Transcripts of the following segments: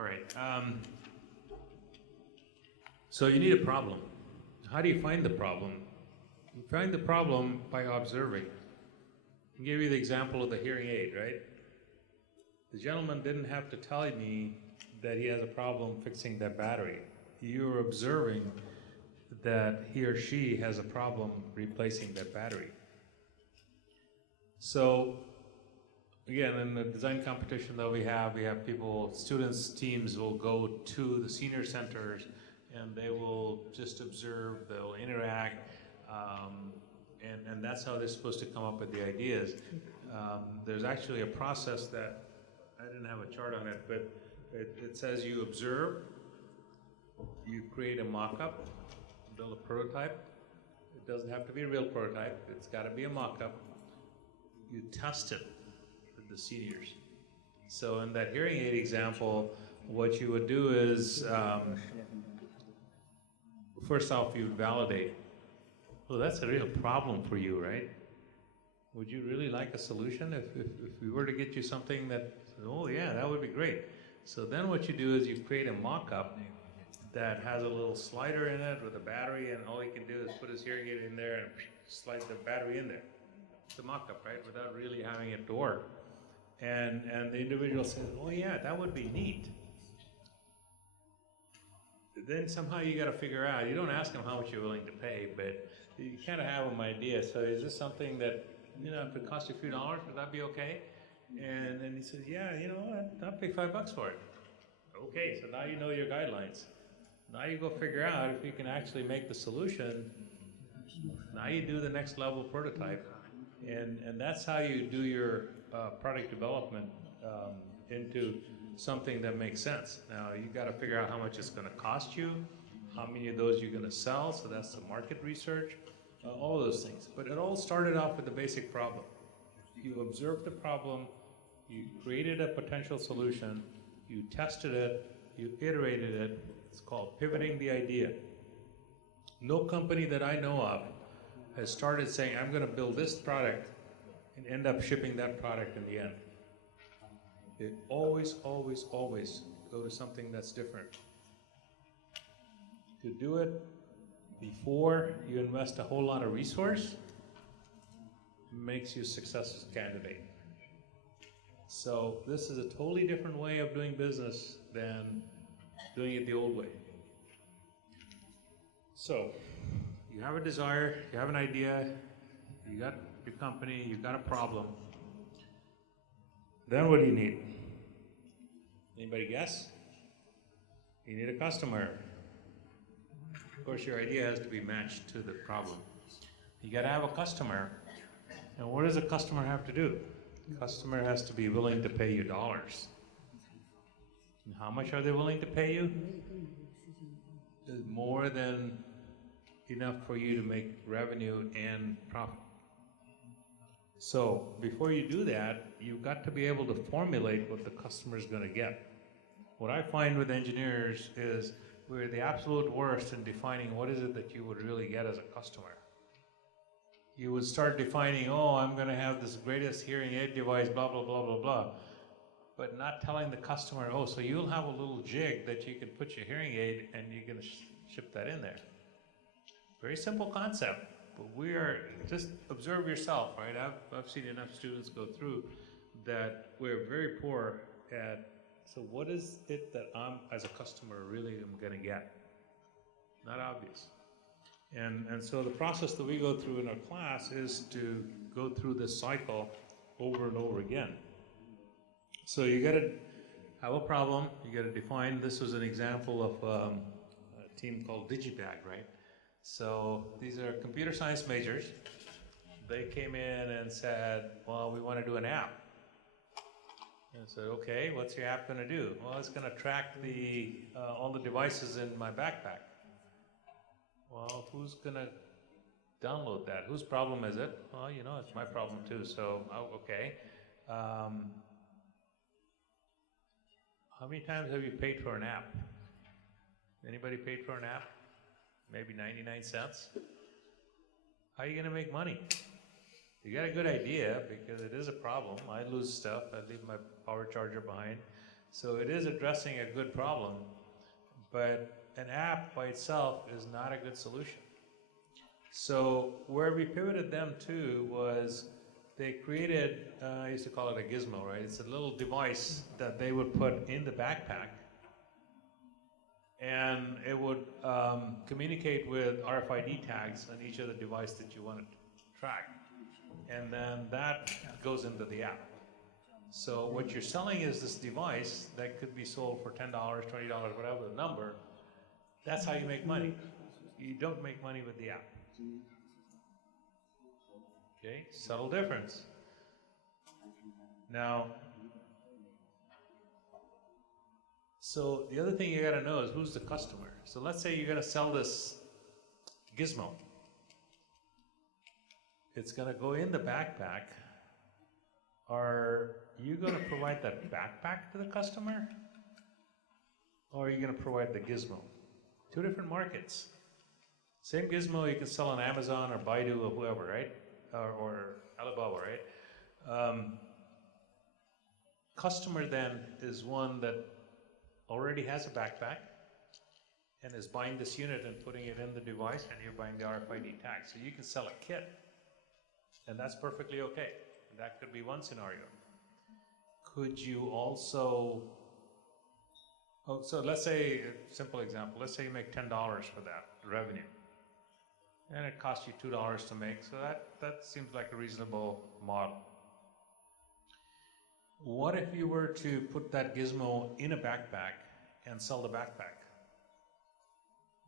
All right. So you need a problem. How do you find the problem? You find the problem by observing. I gave you the example of the hearing aid, right? The gentleman didn't have to tell me that he has a problem fixing that battery. You're observing that he or she has a problem replacing that battery. So, again, in the design competition that we have people, students, teams will go to the senior centers and they will just observe, they'll interact, and that's how they're supposed to come up with the ideas. There's actually a process that, I didn't have a chart on it, but it says you observe, you create a mock-up, build a prototype. It doesn't have to be a real prototype, it's got to be a mock-up. You test it with the seniors. So in that hearing aid example, what you would do is, first off, you would validate. Well, that's a real problem for you, right? Would you really like a solution if we were to get you something that, oh yeah, that would be great. So then what you do is you create a mock-up that has a little slider in it with a battery, and all he can do is put his hearing aid in there and slide the battery in there. It's a mock-up, right? Without really having it to work. And the individual says, oh yeah, that would be neat. Then somehow you got to figure out, you don't ask them how much you're willing to pay, but you kind of have an idea. So is this something that, if it costs you a few dollars, would that be okay? And then he says, yeah, I'll pay $5 for it. Okay, so now you know your guidelines. Now you go figure out if you can actually make the solution. Now you do the next level prototype. And that's how you do your product development into something that makes sense. Now you got to figure out how much it's going to cost you, how many of those you're going to sell, so that's the market research, all those things. But it all started off with the basic problem. You observed the problem, you created a potential solution, you tested it, you iterated it. It's called pivoting the idea. No company that I know of has started saying, I'm going to build this product and end up shipping that product in the end. They always, always, always go to something that's different. To do it before you invest a whole lot of resource makes you a successful candidate. So this is a totally different way of doing business than doing it the old way. So, you have a desire, you have an idea, you got your company, you got a problem. Then what do you need? Anybody guess? You need a customer. Of course, your idea has to be matched to the problem. You got to have a customer. And what does a customer have to do? The customer has to be willing to pay you dollars. And how much are they willing to pay you? It's more than enough for you to make revenue and profit. So before you do that, you've got to be able to formulate what the customer is going to get. What I find with engineers is we're the absolute worst in defining what is it that you would really get as a customer. You would start defining, oh, I'm going to have this greatest hearing aid device, blah, blah, blah, blah, blah. But not telling the customer, oh, so you'll have a little jig that you can put your hearing aid and you're going to ship that in there. Very simple concept, but we are, just observe yourself, right? I've seen enough students go through that we're very poor at, so what is it that I'm, as a customer, really am going to get? Not obvious. And so the process that we go through in our class is to go through this cycle over and over again. So you got to have a problem, you got to define, this was an example of a team called Digibag, right? So these are computer science majors. They came in and said, well, we want to do an app. And I said, okay, what's your app going to do? Well, it's going to track all the devices in my backpack. Well, who's going to download that? Whose problem is it? Well, it's my problem too, so, okay. How many times have you paid for an app? Anybody paid for an app? Maybe 99 cents? How are you going to make money? You got a good idea because it is a problem. I lose stuff. I leave my power charger behind. So it is addressing a good problem, but an app by itself is not a good solution. So where we pivoted them to was they created, I used to call it a gizmo, right? It's a little device that they would put in the backpack, and it would communicate with RFID tags on each of the device that you want to track. And then that goes into the app. So what you're selling is this device that could be sold for $10, $20, whatever the number. That's how you make money. You don't make money with the app. Okay, subtle difference. Now, so the other thing you gotta know is who's the customer. So let's say you're gonna sell this gizmo. It's gonna go in the backpack. Are you gonna provide that backpack to the customer? Or are you gonna provide the gizmo? Two different markets. Same gizmo you can sell on Amazon or Baidu or whoever, right? Or Alibaba, right? Customer then is one that already has a backpack and is buying this unit and putting it in the device, and you're buying the RFID tag. So you can sell a kit, and that's perfectly okay. That could be one scenario. Could you also, so let's say, a simple example, let's say you make $10 for that revenue, and it costs you $2 to make, so that seems like a reasonable model. What if you were to put that gizmo in a backpack and sell the backpack?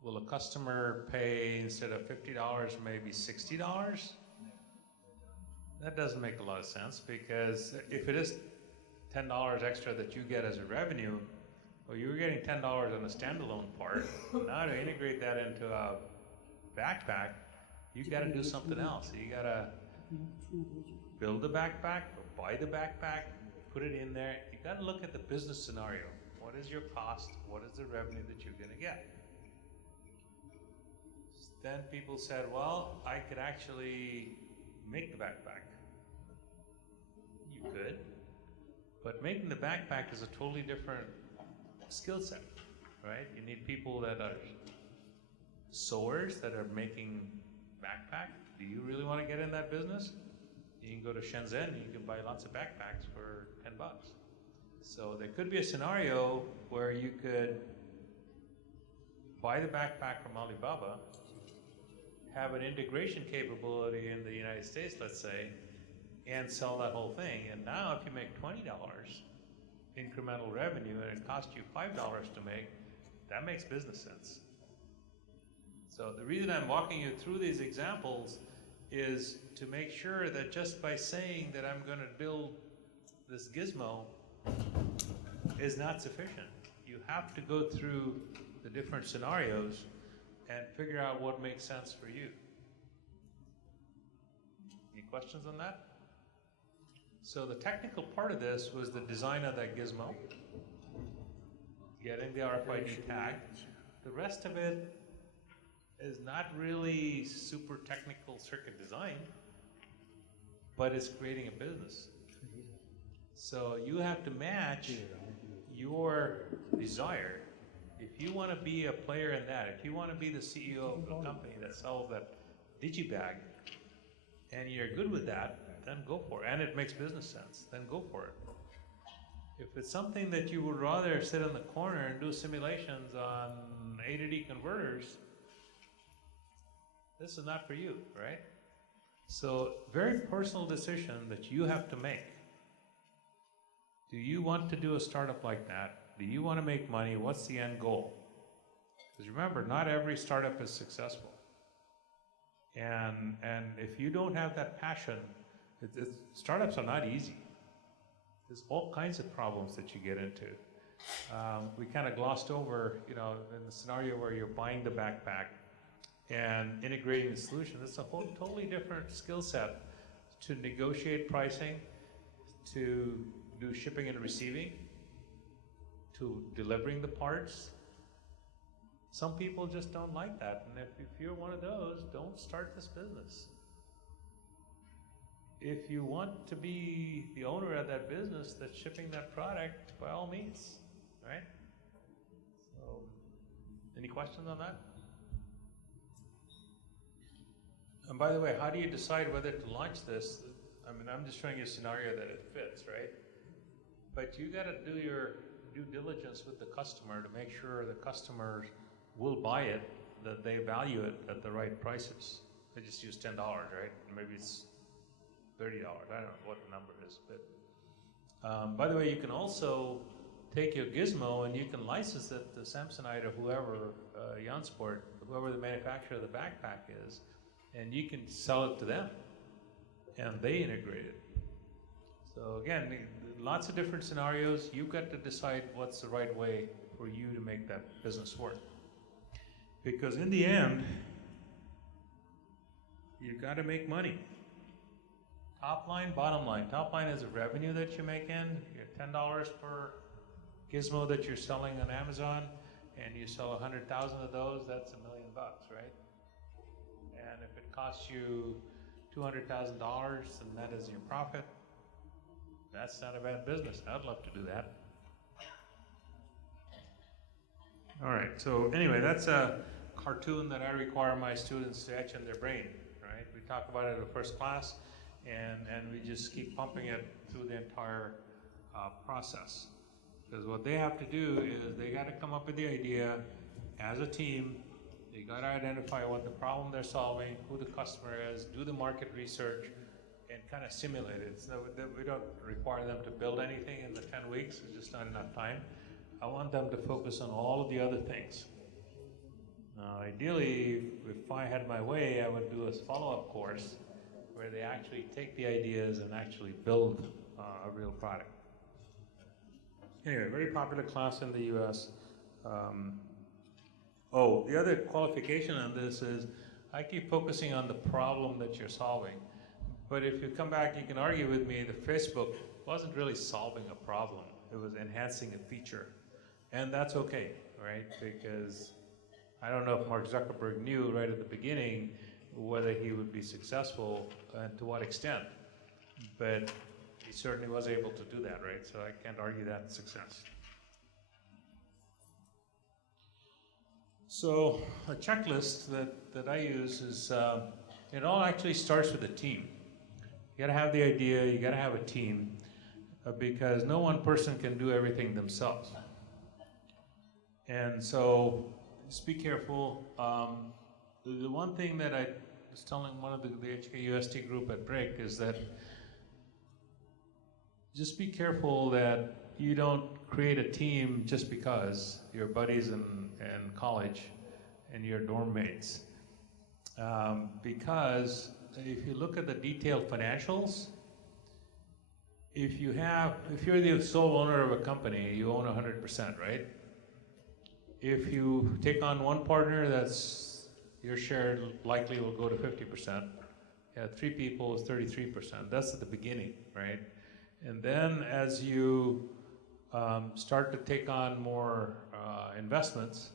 Will a customer pay, instead of $50, maybe $60? That doesn't make a lot of sense, because if it is $10 extra that you get as a revenue, well, you were getting $10 on a standalone part. Now to integrate that into a backpack, you got to do something else. So you got to build the backpack, or buy the backpack, put it in there. You got to look at the business scenario. What is your cost? What is the revenue that you're going to get? Then people said, well, I could actually make the backpack. You could, but making the backpack is a totally different skill set, right? You need people that are sewers that are making backpack. Do you really want to get in that business? You can go to Shenzhen and you can buy lots of backpacks for $10. So there could be a scenario where you could buy the backpack from Alibaba, have an integration capability in the United States, let's say, and sell that whole thing. And now if you make $20 incremental revenue and it costs you $5 to make, that makes business sense. So the reason I'm walking you through these examples is to make sure that just by saying that I'm going to build this gizmo is not sufficient. You have to go through the different scenarios and figure out what makes sense for you. Any questions on that? So the technical part of this was the design of that gizmo, getting the RFID tag. The rest of it is not really super technical circuit design, but it's creating a business. So you have to match your desire. If you want to be a player in that, if you want to be the CEO of a company that sells that digibag, and you're good with that, then go for it. And it makes business sense, then go for it. If it's something that you would rather sit in the corner and do simulations on A to D converters, this is not for you, right? So, very personal decision that you have to make. Do you want to do a startup like that? Do you want to make money? What's the end goal? Because remember, not every startup is successful. And if you don't have that passion, startups are not easy. There's all kinds of problems that you get into. We kind of glossed over, in the scenario where you're buying the backpack and integrating the solution. It's a whole totally different skill set to negotiate pricing, to do shipping and receiving, to delivering the parts. Some people just don't like that, and if you're one of those, don't start this business. if you want to be the owner of that business that's shipping that product, by all means, right? So, any questions on that? And by the way, how do you decide whether to launch this? I mean, I'm just showing you a scenario that it fits, right? But you got to do your due diligence with the customer to make sure the customers will buy it, that they value it at the right prices. They just use $10, right? Maybe it's $30. I don't know what the number is. But by the way, you can also take your gizmo and you can license it to Samsonite or whoever, Jansport, whoever the manufacturer of the backpack is, and you can sell it to them, and they integrate it. So again, lots of different scenarios. You've got to decide what's the right way for you to make that business work. Because in the end, you've got to make money. Top line, bottom line. Top line is the revenue that you make in. You get $10 per gizmo that you're selling on Amazon, and you sell 100,000 of those, that's $1 million, right? And if it costs you $200,000 and that is your profit, that's not a bad business. I'd love to do that. All right, so anyway, that's a cartoon that I require my students to etch in their brain, right? We talk about it in first class, and we just keep pumping it through the entire process. Because what they have to do is they got to come up with the idea as a team. They got to identify what the problem they're solving, who the customer is, do the market research, and kind of simulate it. So we don't require them to build anything in the 10 weeks. It's just not enough time. I want them to focus on all of the other things. Ideally, if I had my way, I would do a follow-up course where they actually take the ideas and actually build a real product. Anyway, very popular class in the US. The other qualification on this is I keep focusing on the problem that you're solving. But if you come back, you can argue with me that Facebook wasn't really solving a problem. It was enhancing a feature. And that's okay, right? Because I don't know if Mark Zuckerberg knew right at the beginning whether he would be successful and to what extent. But he certainly was able to do that, right? So I can't argue that success. So a checklist that I use is, it all actually starts with a team. You gotta have the idea, you gotta have a team, because no one person can do everything themselves. And so just be careful. The one thing that I was telling one of the HKUST group at Break is that just be careful that you don't create a team just because your buddies in college and your dorm mates. Because if you look at the detailed financials, if you're the sole owner of a company, you own 100%, right? If you take on one partner, that's your share likely will go to 50%. Yeah, 3 people is 33%. That's at the beginning, right? And then as you start to take on more investments,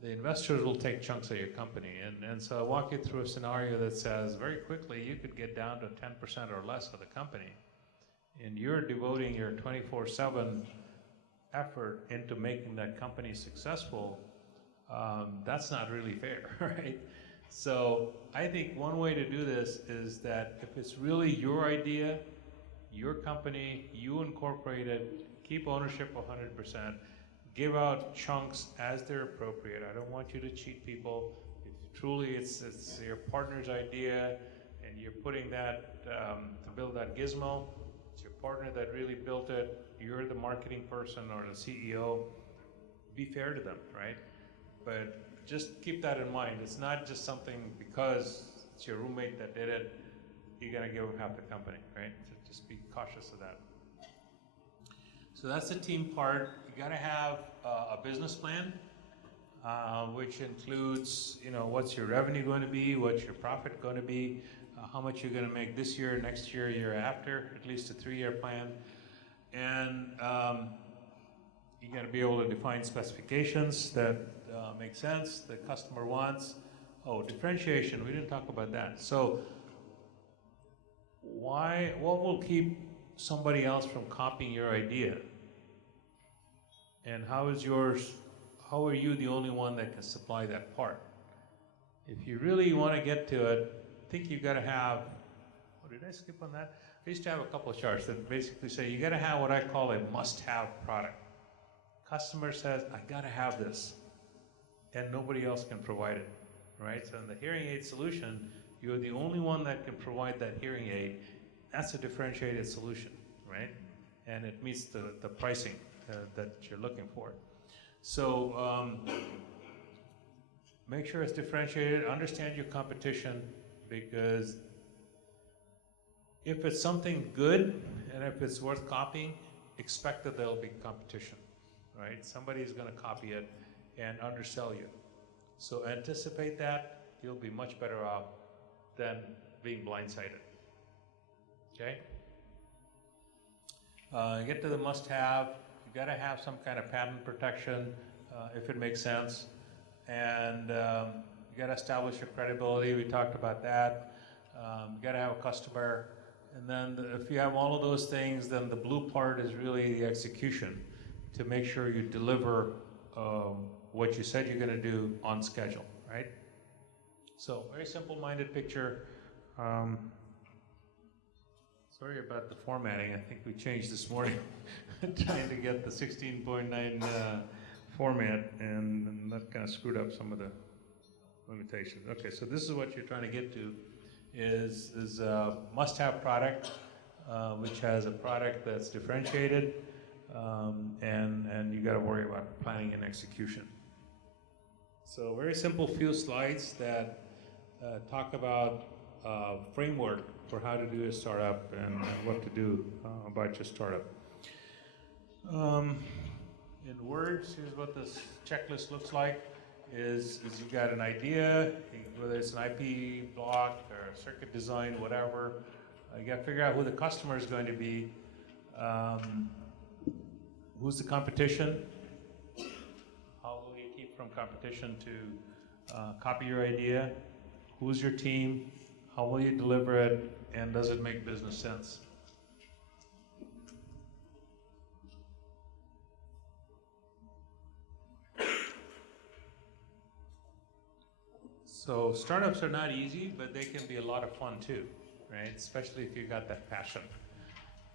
the investors will take chunks of your company. And so I'll walk you through a scenario that says very quickly you could get down to 10% or less of the company. And you're devoting your 24/7 effort into making that company successful. That's not really fair, right? So I think one way to do this is that if it's really your idea, your company, you incorporate it, keep ownership 100%, give out chunks as they're appropriate. I don't want you to cheat people. If truly it's your partner's idea and you're putting that to build that gizmo, it's your partner that really built it, you're the marketing person or the CEO, be fair to them, right? But just keep that in mind. It's not just something because it's your roommate that did it, you're gonna give them half the company, right? So just be cautious of that. So that's the team part. You gotta have a business plan, which includes, what's your revenue going to be, what's your profit going to be, how much you're going to make this year, next year, year after, at least a 3-year plan. And you got to be able to define specifications that make sense, the customer wants. Oh, differentiation, we didn't talk about that. So what will keep somebody else from copying your idea? And how are you the only one that can supply that part? If you really want to get to it, I think you've got to have, oh, did I skip on that? I used to have a couple of charts that basically say you got to have what I call a must-have product. Customer says, I got to have this, and nobody else can provide it, right? So in the hearing aid solution, you're the only one that can provide that hearing aid. That's a differentiated solution, right? And it meets the pricing that you're looking for. So make sure it's differentiated, understand your competition, because if it's something good and if it's worth copying, expect that there'll be competition, right? Somebody's going to copy it and undersell you. So anticipate that, you'll be much better off than being blindsided. Okay? Get to the must-have. You got to have some kind of patent protection if it makes sense, and you got to establish your credibility. We talked about that. You got to have a customer, and then if you have all of those things, then the blue part is really the execution to make sure you deliver what you said you're going to do on schedule, right? So very simple-minded picture. Sorry about the formatting. I think we changed this morning, trying to get the 16.9 format, and that kind of screwed up some of the limitations. Okay, so this is what you're trying to get to, is a must-have product, which has a product that's differentiated, and you got to worry about planning and execution. So very simple few slides that talk about framework for how to do a startup and what to do about your startup. In words, here's what this checklist looks like. Is you got an idea, whether it's an IP block or circuit design, whatever. You got to figure out who the customer is going to be. Who's the competition? How will you keep from competition to copy your idea? Who's your team? How will you deliver it? And does it make business sense? So startups are not easy, but they can be a lot of fun too, right? Especially if you got that passion.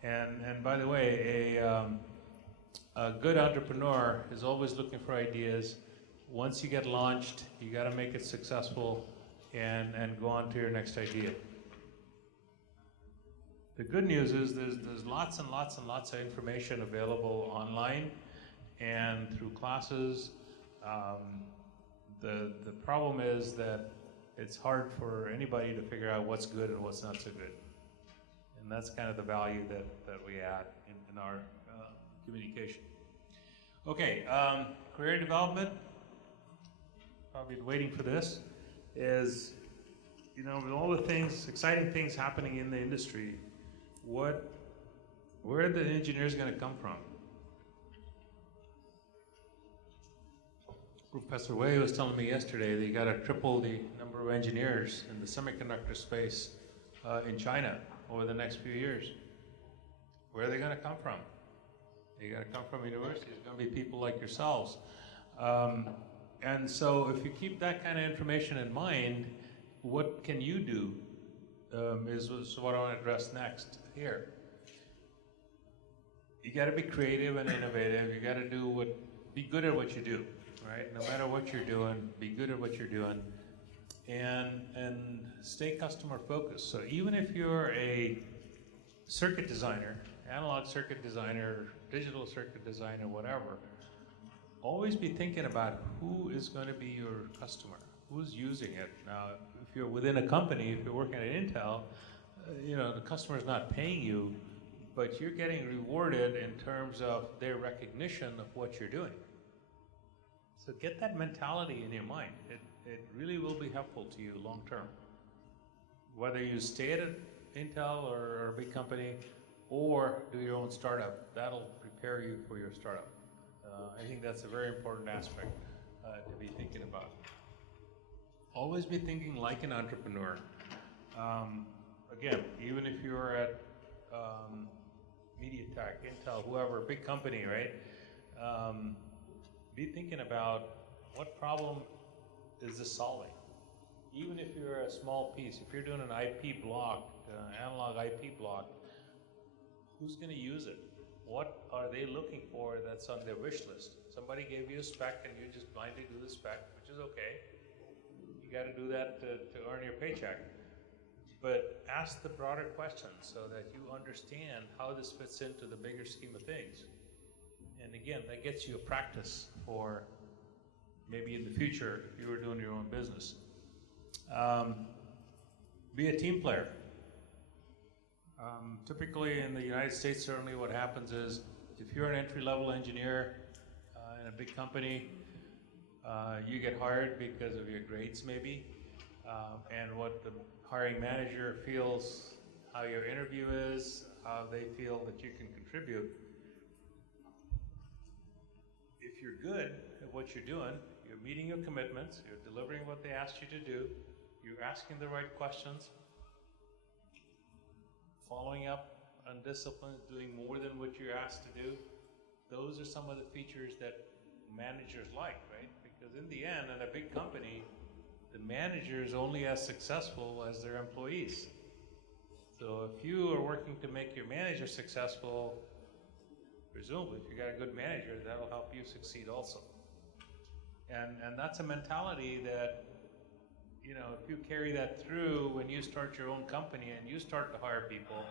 And by the way, a good entrepreneur is always looking for ideas. Once you get launched, you got to make it successful and go on to your next idea. The good news is there's lots and lots and lots of information available online and through classes. The problem is that it's hard for anybody to figure out what's good and what's not so good. And that's kind of the value that we add in our communication. Okay, career development, probably waiting for this, is, with all the things, exciting things happening in the industry, where are the engineers going to come from? Professor Wei was telling me yesterday that you got to triple the number of engineers in the semiconductor space in China over the next few years. Where are they going to come from? They got to come from universities. It's going to be people like yourselves. And so if you keep that kind of information in mind, what can you do is what I want to address next here. You got to be creative and innovative. You got to be good at what you do, right? No matter what you're doing, be good at what you're doing, and stay customer focused. So even if you're a circuit designer, analog circuit designer, digital circuit designer, whatever, always be thinking about who is going to be your customer, who's using it. Now, if you're within a company, if you're working at Intel, the customer's not paying you, but you're getting rewarded in terms of their recognition of what you're doing. So get that mentality in your mind. It really will be helpful to you long term. Whether you stay at Intel or a big company, or do your own startup, that'll prepare you for your startup. I think that's a very important aspect to be thinking about. Always be thinking like an entrepreneur. again, even if you're at MediaTek, Intel, whoever, big company, right? Be thinking about what problem is this solving? Even if you're a small piece, if you're doing an IP block, analog IP block, who's going to use it? What are they looking for that's on their wish list? Somebody gave you a spec and you just blindly do the spec, which is okay. You got to do that to earn your paycheck. But ask the broader questions so that you understand how this fits into the bigger scheme of things. And again, that gets you a practice for maybe in the future if you were doing your own business. Be a team player. Typically in the United States, certainly what happens is if you're an entry-level engineer in a big company, you get hired because of your grades maybe, and what the hiring manager feels, how your interview is, how they feel that you can contribute. If you're good at what you're doing, you're meeting your commitments, you're delivering what they asked you to do, you're asking the right questions, following up on discipline, doing more than what you're asked to do, those are some of the features that managers like, right? Because in the end, in a big company, the manager is only as successful as their employees. So if you are working to make your manager successful, presumably if you got a good manager, that'll help you succeed also. And that's a mentality that, you know, if you carry that through when you start your own company and you start to hire people,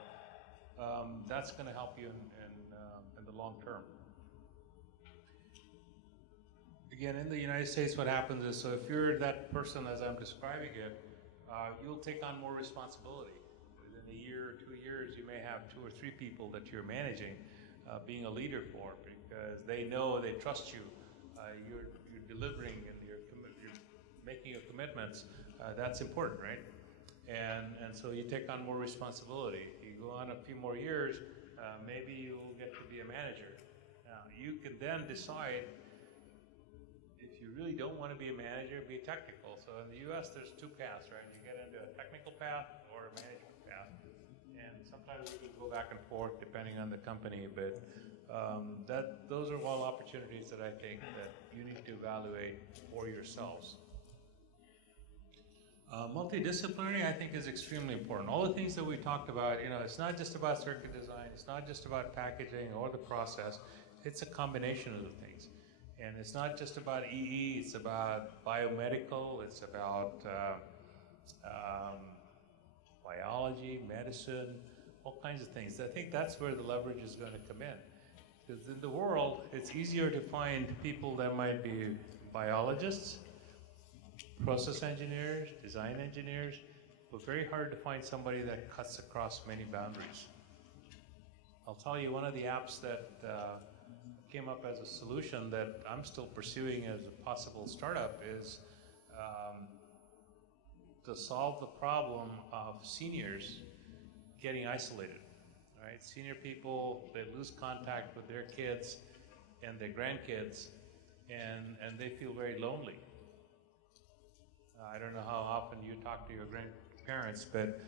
that's going to help you in the long term. Again, in the United States, what happens is, so if you're that person as I'm describing it, you'll take on more responsibility. Within a year or 2 years, you may have 2 or 3 people that you're managing, being a leader for, because they know, they trust you, you're delivering and you're making your commitments. That's important, right? And so you take on more responsibility. You go on a few more years, maybe you'll get to be a manager. Now, you can then decide if you really don't want to be a manager, be technical. So in the US, there's 2 paths, right? You get into a technical path or a management path. And sometimes you can go back and forth depending on the company, but those are all opportunities that I think that you need to evaluate for yourselves. Multidisciplinary, I think, is extremely important. All the things that we talked about, you know, it's not just about circuit design, it's not just about packaging or the process, it's a combination of the things. And it's not just about EE, it's about biomedical, it's about biology, medicine, all kinds of things. I think that's where the leverage is going to come in. Because in the world, it's easier to find people that might be biologists, process engineers, design engineers, but very hard to find somebody that cuts across many boundaries. I'll tell you, one of the apps that came up as a solution that I'm still pursuing as a possible startup is to solve the problem of seniors getting isolated. Right? Senior people, they lose contact with their kids and their grandkids, and they feel very lonely. I don't know how often you talk to your grandparents, but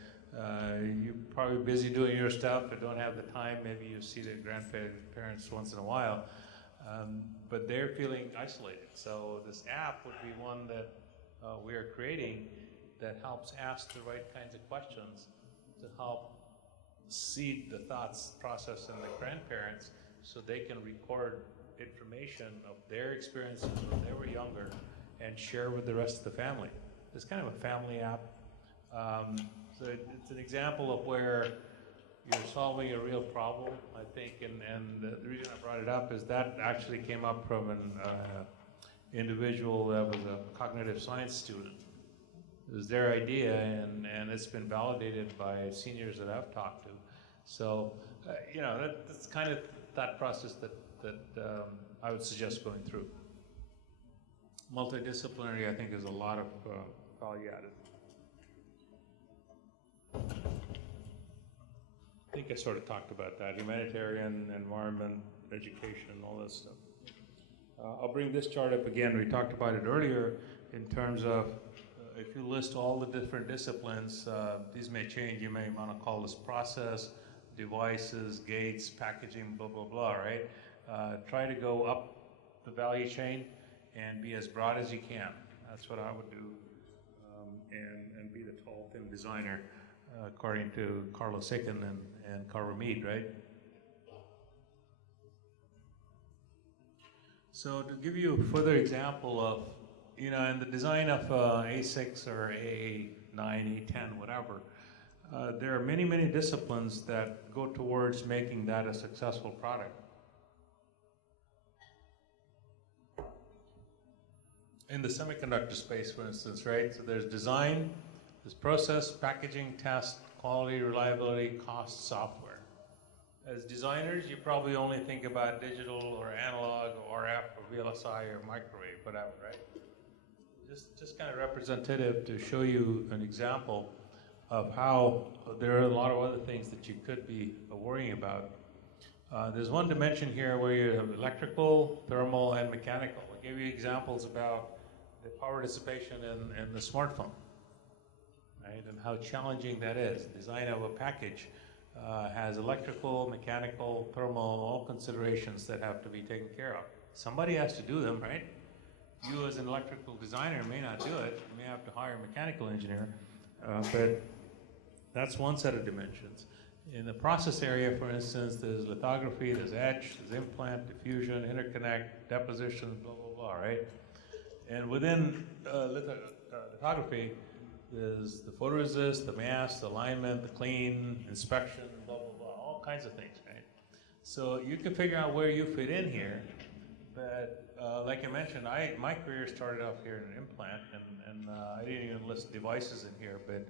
you're probably busy doing your stuff and don't have the time. Maybe you see their grandparents once in a while, but they're feeling isolated. So this app would be one that we are creating that helps ask the right kinds of questions to help seed the thoughts process in the grandparents so they can record information of their experiences when they were younger and share with the rest of the family. It's kind of a family app. So it's an example of where you're solving a real problem, I think, and the reason I brought it up is that actually came up from an individual that was a cognitive science student. It was their idea, and it's been validated by seniors that I've talked to. So, you know, that's kind of that process that I would suggest going through. Multidisciplinary, I think, is a lot of value added. I think I sort of talked about that, humanitarian, environment, education, all that stuff. I'll bring this chart up again. We talked about it earlier in terms of if you list all the different disciplines, these may change. You may want to call this process, devices, gates, packaging, blah, blah, blah, right? Try to go up the value chain and be as broad as you can. That's what I would do, and be the tall, thin designer, according to Carlos Sagan and Carver Mead, right? So to give you a further example of, in the design of A6 or A9, A10, whatever, there are many, many disciplines that go towards making that a successful product. In the semiconductor space, for instance, right? So there's design, there's process, packaging, test, quality, reliability, cost, software. As designers, you probably only think about digital or analog or RF or VLSI or microwave, whatever, right? Just kind of representative to show you an example of how there are a lot of other things that you could be worrying about. There's one dimension here where you have electrical, thermal, and mechanical. I gave you examples about the power dissipation in the smartphone, right? And how challenging that is. Design of a package has electrical, mechanical, thermal, all considerations that have to be taken care of. Somebody has to do them, right? You as an electrical designer may not do it. You may have to hire a mechanical engineer, but that's one set of dimensions. In the process area, for instance, there's lithography, there's etch, there's implant, diffusion, interconnect, deposition, blah, blah, blah, right? And within lithography, there's the photoresist, the mask, the alignment, the clean, inspection, blah, blah, blah, all kinds of things, right? So you can figure out where you fit in here, but like I mentioned, my career started off here in an implant, and I didn't even list devices in here, but